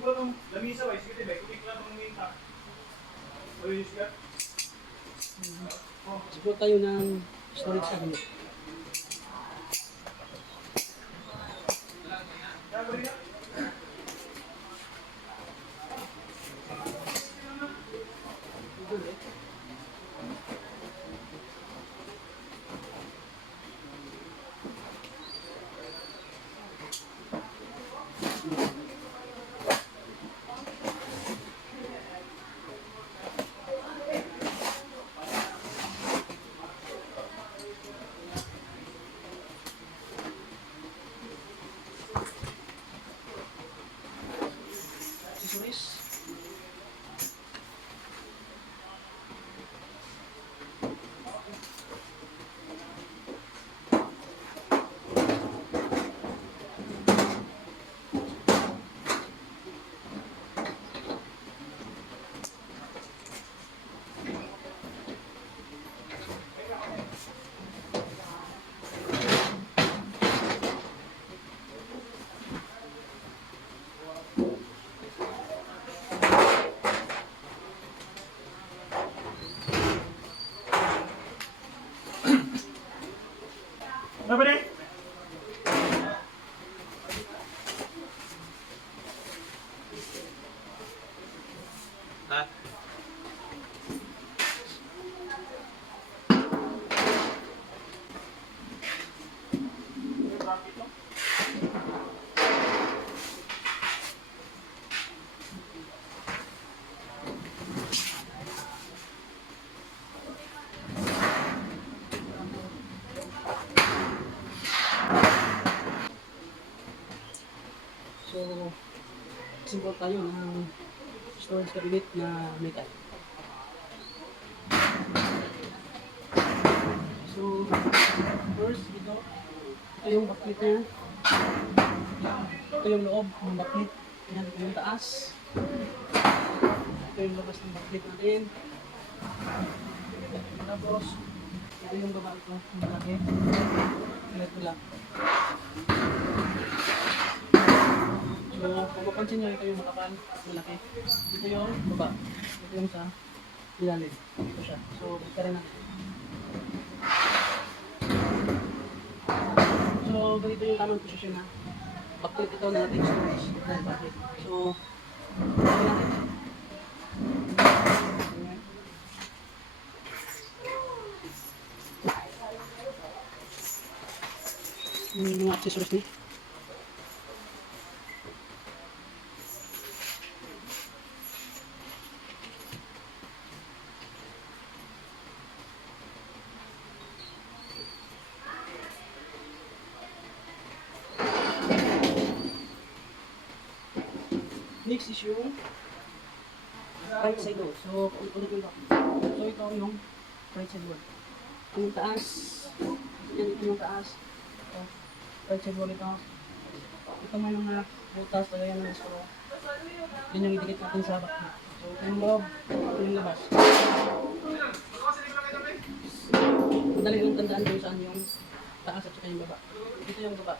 Siguro tayo ng storage cabinet. Accessories. Apa deh? Hah? So, simple tayo ng storage cabinet na metal. So, first, ito yung backlit niya. Ito yung loob ng backlit. Yan, ito yung taas. Ito yung labas ng backlit natin. Tapos, ito yung baba ito, yung malaki. Ito lang. So, kung mapansin nyo, ito yung makapal, malaki. Ito yung baba. Ito yung sa ilalim. Ito siya. So, bukta rin natin. So, ganito yung tamang posisyon na backlit ito na ating storage. Backlit. So, bukta natin. Yung mga accessories niya. Next is yung right side wall. So, ulit yung back. So, ito yung right side wall. Yung taas, yan ito yung taas. Ito, right side wall ito. Ito may mga butas, lagayan ng screw. Yan yung idikit natin sa back. So, ito yung loob, ito yung labas. Madali yung tandaan kung saan yung taas at saka yung baba. Ito yung baba.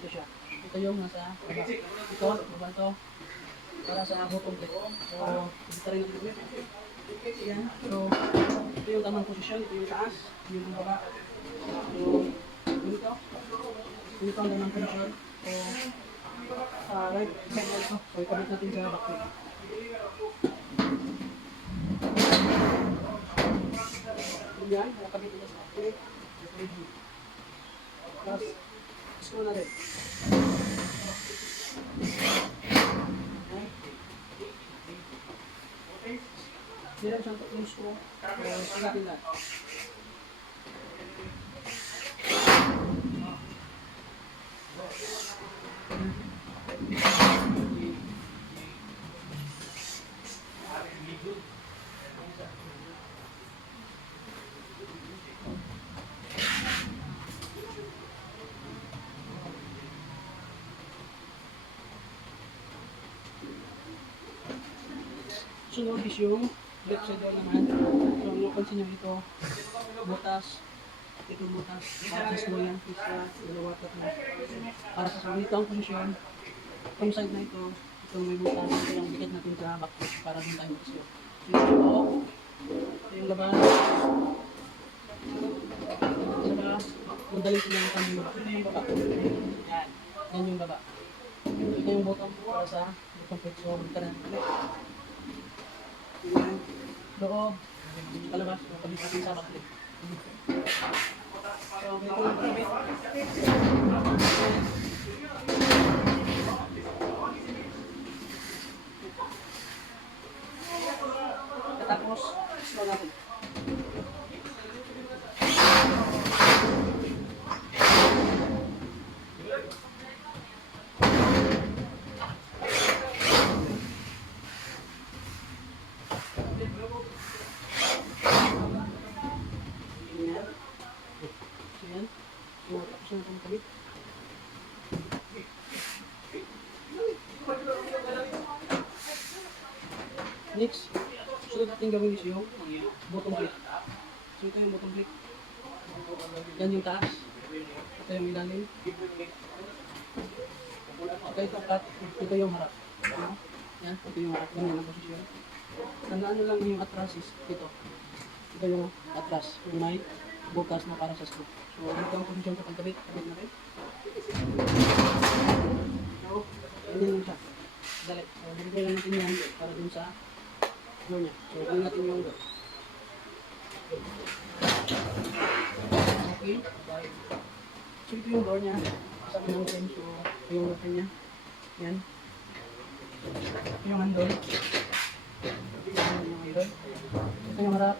Ito siya. Ito yung nasa baba. Ito, baba ito. Para sa bottom plate. So, ito rin natin ito. Yan. So, ito yung tamang posisyon. Ito yung taas. Ito yung baba. So, ganito. Ganito ang tamang posisyon. So, right side wall ito. So, ikabit natin sa backplate. Yan. Nakabit ito sa backplate. Tapos, screw na rin. Meron siyang tatlong screw. So, natin lahat. Sunod is yung left side wall naman. So, mapansin nyo ito, butas. Ito butas. Para sa slow yan. Isa, dalawa, tatlo. Para sa slow. Ito ang posisyon. Itong side na ito Itong may butas, ito yung dikit natin sa backplate para din tayo mag-isyo. Ito yung laban. Saka, madali sila yung kanyang baba. Ito yung baba. Yan. Yan yung baba. Ito yung bottom para sa bottom plate. So, magkanan. Yan. Loob. Kalabas. Kabit natin sa backplate. So, ito yung kabit. Tapos, slow natin. Ayan. So, yan. So, tapos na itong kabit. Next, sunod natin gawin is yung bottom plate. So ito yung bottom plate. Yan yung taas. Ito yung ilalim. Ito yung cut. Ito yung harap. Yan, ito yung harap. Yan yung posisyon. Tandaan nyo lang yung atras is ito. Ito yung atras. Yung may bukas na para sa screw. So ito ang posisyon sa pagkabit. Kabit natin. So, yan yung siya. Dali. So, bigyan lang natin yan para dun sa door niya. So, bigyan natin yung door. Okay. So, ito yung door niya. Sabi ng frame. So, ito yung door niya. Yan. Ito yung handle. Yan yung handle. Ito yung harap.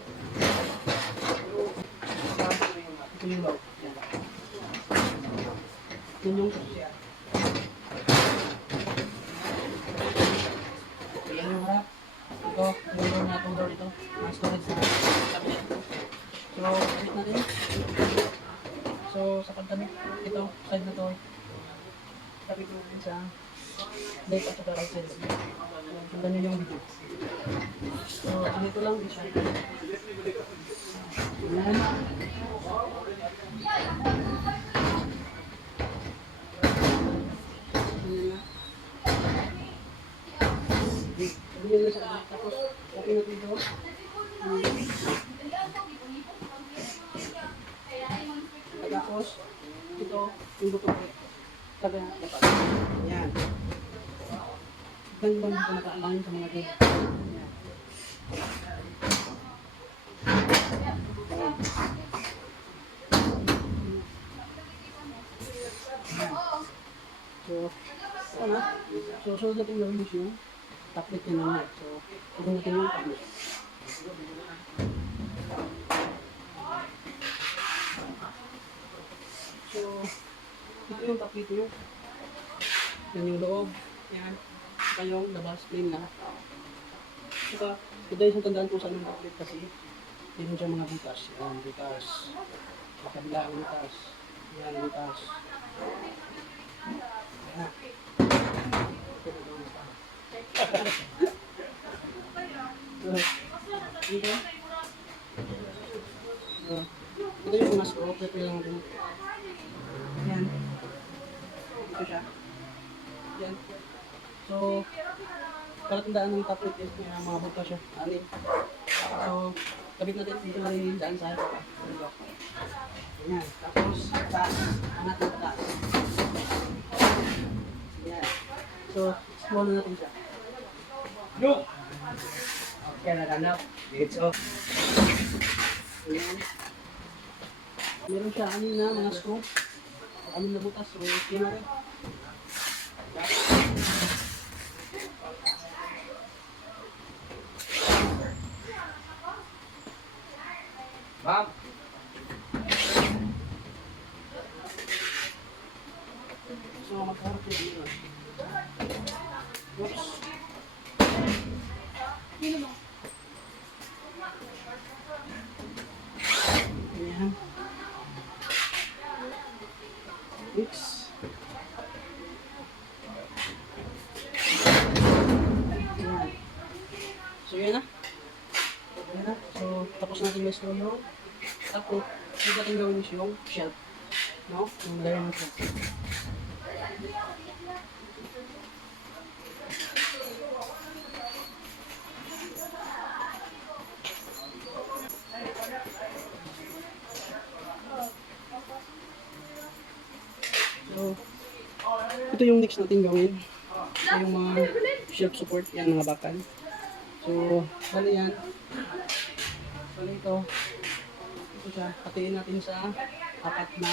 Ito yung door. Yan. Yan yung posisyon. Yan yung harap. Ito, yung door na itong door ito. Ang storage na cabinet. So, kabit natin. So, sa pagkabit, ito, side na to. Kabit natin sa left at saka right side. So, ganyan yung video. So, dito lang siya. Yan. Ganyan na siya. Tapos, okay natin ito. Tapos, ito, yung butong ko. Taga, dapat. Yan. Ganyan dito nakaalahin sa mga game. Yan. So, ano? So, sunod natin gawin is yung taplet niya naman. So, ito natin yung taplet. So, ito yung taplet niyo. Yan yung loob. Yan. Saka yung labas, plain na. Saka, ito yung tandaan ko sa yung taplet kasi meron siya mga butas. Yan, butas. Sa kabila ang butas. Yan, butas. Yan. Dito. Ito yung mga screw. Ito lang din. Yan. Ito siya. Yan. So, para tandaan ng top plate is mga butas siya. Anin. So, kabit natin dito na rin daan sa harap. Yan. Tapos, taas. Angat na taas. Yan. So, small na natin siya. Yo! Okay, naganap. It's off. Ayan. Meron siya anin na mga screw. Anin na butas. So, yun na rin. Ma'am! So, magkaharap yun dito. Oops. Ayan. Mix. Ayan. So, yan na. Yan na. So, tapos natin guys yung tapos, yung natin gawin is yung shelf. No? Yung layer ng shelf. Ito yung next natin gawin. Ito yung mga shelf support, yan mga bakal. So, bali yan. Bali ito. Ito siya, hatiin natin sa apat na,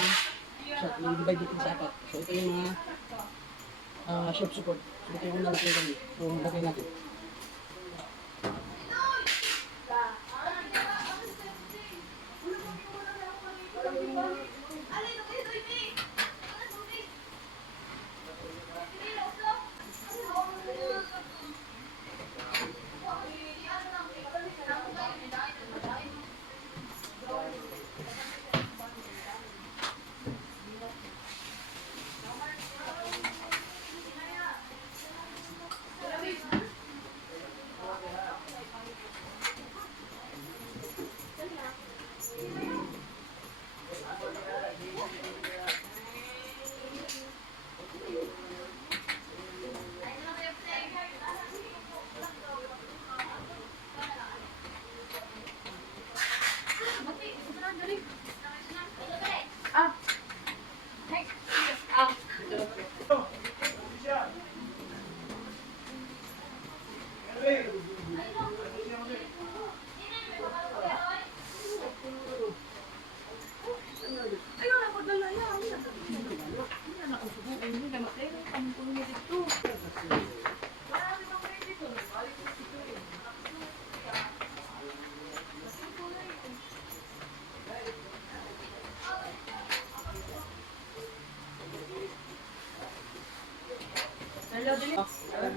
i-divide natin sa apat. So, ito yung mga shelf support. So, ito yung una natin gawin. So, lagay natin.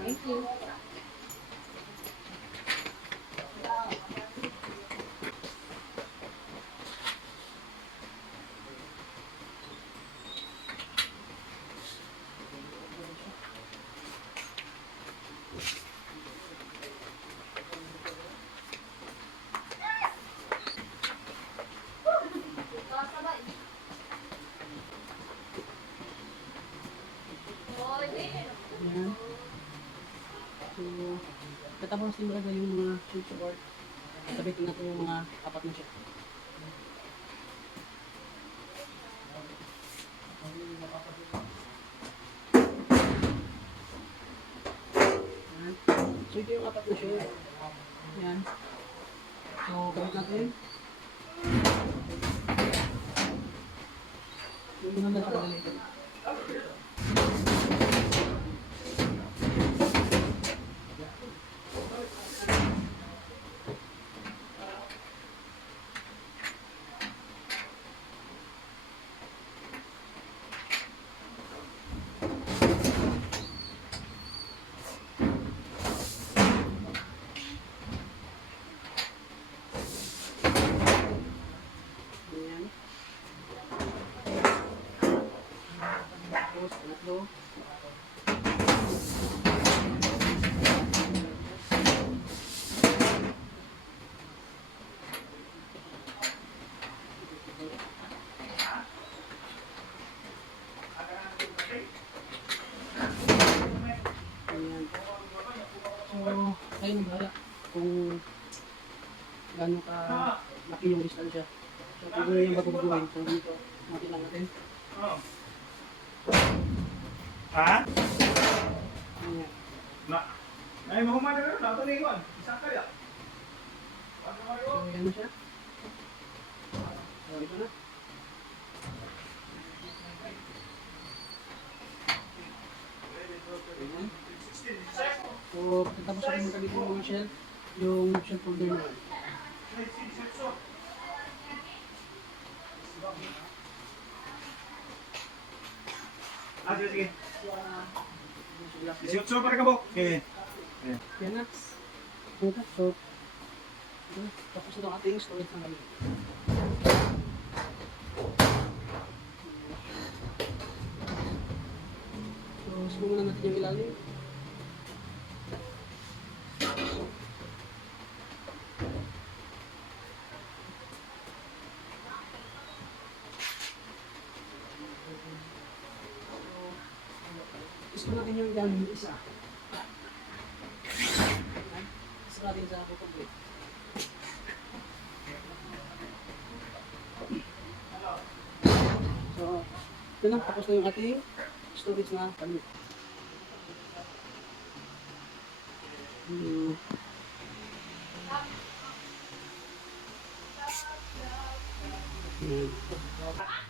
Thank you. Ayan. So, katapos din talaga yung mga shelf support. Sabitin natin yung mga apat na siya. Ayan. So, ito yung apat na siya. Ayan. So, gawin natin. Yung mga nagkakadali ito. Ayan. Tapos, tatlo. Ayan. So, kayo na bahala kung gaano ka laki yung distansya. So, kung ano yung bago gawin, so dito, natin lang natin. Ha? Ayan. Na. Ay, mahuman na rin. Nato na iwan. Isang kaya. So, yan na siya. So, ito na. Ayan. So, tapos ako magkabit yung mga shelf, yung shelf holder naman. Ah, sige, sige. 18 para ka po. Okay. Yan na. Ito na. So, ito na. Tapos ito ang ating storage ng gamit. So, subukan muna natin yung ilalim. Gusto natin yung ilalim isa. Gusto natin sa kukumpit. So, ito na. Tapos na yung ating storage na kami. Hmm. Hmm.